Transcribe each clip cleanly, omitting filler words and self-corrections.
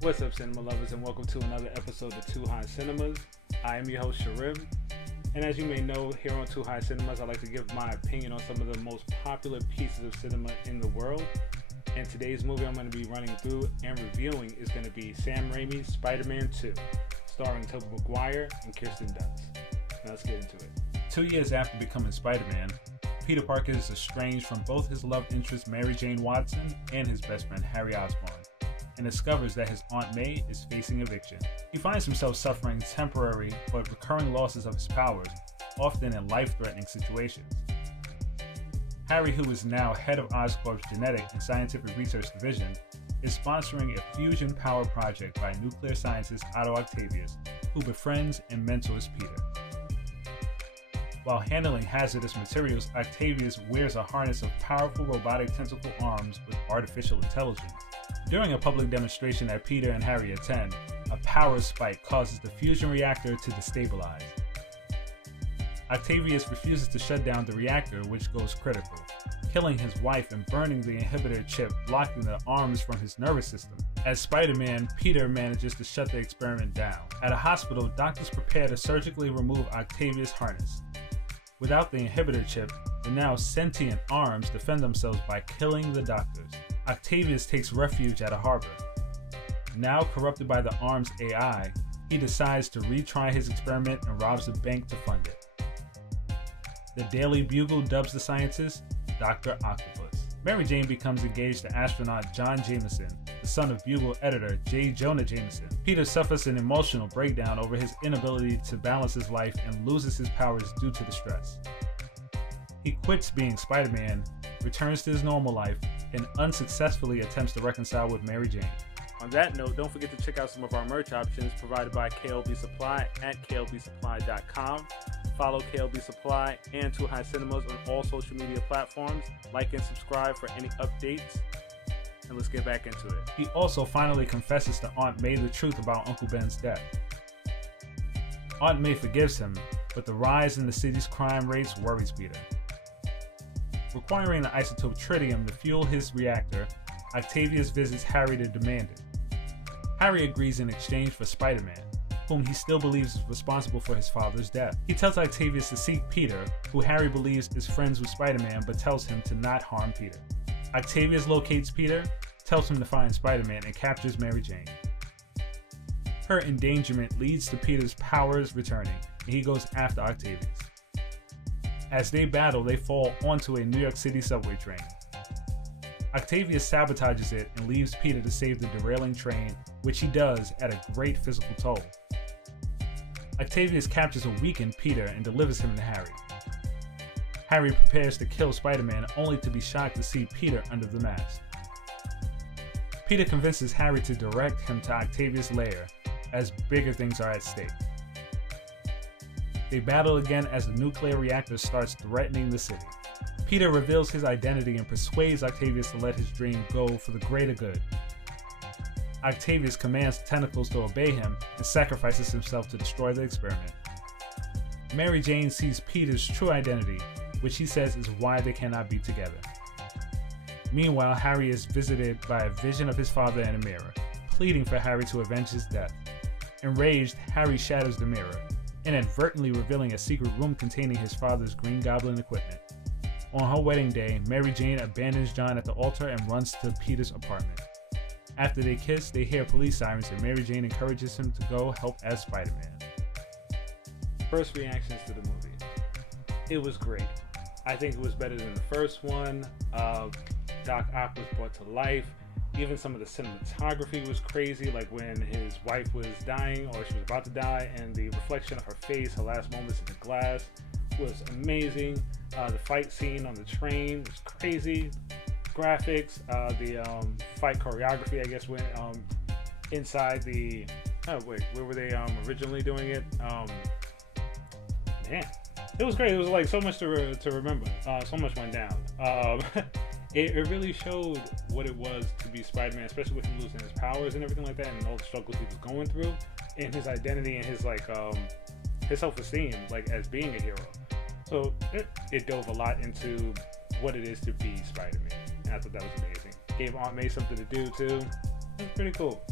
What's up, cinema lovers, and welcome to another episode of Too High Cinemas. I am your host, SHRIM, and as you may know, here on Too High Cinemas, I like to give my opinion on some of the most popular pieces of cinema in the world. And today's movie I'm going to be running through and reviewing is going to be Sam Raimis Spider-Man 2, starring Tobey Maguire and Kirsten Dunst. Now let's get into it. 2 years after becoming Spider-Man, Peter Parker is estranged from both his love interest Mary Jane Watson and his best friend Harry Osborn, and discovers that his Aunt May is facing eviction. He finds himself suffering temporary but recurring losses of his powers, often in life-threatening situations. Harry, who is now head of Oscorp's Genetic and Scientific Research Division, is sponsoring a fusion power project by nuclear scientist Otto Octavius, who befriends and mentors Peter. While handling hazardous materials, Octavius wears a harness of powerful robotic tentacle arms with artificial intelligence. During a public demonstration that Peter and Harry attend, a power spike causes the fusion reactor to destabilize. Octavius refuses to shut down the reactor, which goes critical, killing his wife and burning the inhibitor chip, blocking the arms from his nervous system. As Spider-Man, Peter manages to shut the experiment down. At a hospital, doctors prepare to surgically remove Octavius' harness. Without the inhibitor chip, the now sentient arms defend themselves by killing the doctors. Octavius takes refuge at a harbor. Now corrupted by the arm's AI, he decides to retry his experiment and robs a bank to fund it. The Daily Bugle dubs the scientist Dr. Octopus. Mary Jane becomes engaged to astronaut John Jameson, the son of Bugle editor J. Jonah Jameson. Peter suffers an emotional breakdown over his inability to balance his life and loses his powers due to the stress. He quits being Spider-Man, returns to his normal life, and unsuccessfully attempts to reconcile with Mary Jane. On that note, don't forget to check out some of our merch options provided by KLB Supply at klbsupply.com. Follow KLB Supply and Too High Cinemas on all social media platforms. Like and subscribe for any updates. And let's get back into it. He also finally confesses to Aunt May the truth about Uncle Ben's death. Aunt May forgives him, but the rise in the city's crime rates worries Peter. Requiring the isotope tritium to fuel his reactor, Octavius visits Harry to demand it. Harry agrees in exchange for Spider-Man, whom he still believes is responsible for his father's death. He tells Octavius to seek Peter, who Harry believes is friends with Spider-Man but tells him to not harm Peter. Octavius locates Peter, tells him to find Spider-Man, and captures Mary Jane. Her endangerment leads to Peter's powers returning, and he goes after Octavius. As they battle, they fall onto a New York City subway train. Octavius sabotages it and leaves Peter to save the derailing train, which he does at a great physical toll. Octavius captures a weakened Peter and delivers him to Harry. Harry prepares to kill Spider-Man only to be shocked to see Peter under the mask. Peter convinces Harry to direct him to Octavius' lair, as bigger things are at stake. They battle again as the nuclear reactor starts threatening the city. Peter reveals his identity and persuades Octavius to let his dream go for the greater good. Octavius commands the tentacles to obey him and sacrifices himself to destroy the experiment. Mary Jane sees Peter's true identity, which he says is why they cannot be together. Meanwhile, Harry is visited by a vision of his father in a mirror, pleading for Harry to avenge his death. Enraged, Harry shatters the mirror, inadvertently revealing a secret room containing his father's Green Goblin equipment. On her wedding day, Mary Jane abandons John at the altar and runs to Peter's apartment. After they kiss, they hear police sirens and Mary Jane encourages him to go help as Spider-Man. First reactions to the movie. It was great. I think it was better than the first one. Doc Ock was brought to life. Even some of the cinematography was crazy, like when his wife was dying or she was about to die, and the reflection of her face, her last moments in the glass, was amazing. The fight scene on the train was crazy. Graphics, the fight choreography, I guess, went inside the. Oh wait, where were they originally doing it? Man, it was great. It was like so much to remember. So much went down. It really showed what it was to be Spider-Man, especially with him losing his powers and everything like that, and all the struggles he was going through, and his identity and his his self-esteem, like as being a hero. So it dove a lot into what it is to be Spider-Man, and I thought that was amazing. Gave Aunt May something to do too. It was pretty cool.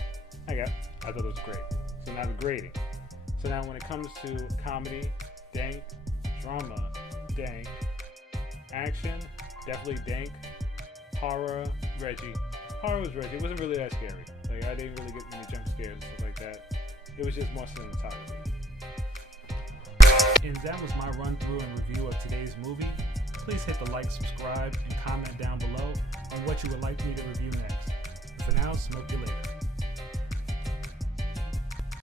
I thought it was great. So now the grading. So now when it comes to comedy, dank, drama, dank, action, definitely dank, horror, Reggie. Horror was Reggie. It wasn't really that scary. Like, I didn't really get any jump scares and stuff like that. It was just more cinematography. And that was my run through and review of today's movie. Please hit the like, subscribe, and comment down below on what you would like me to review next. For now, smoke you later.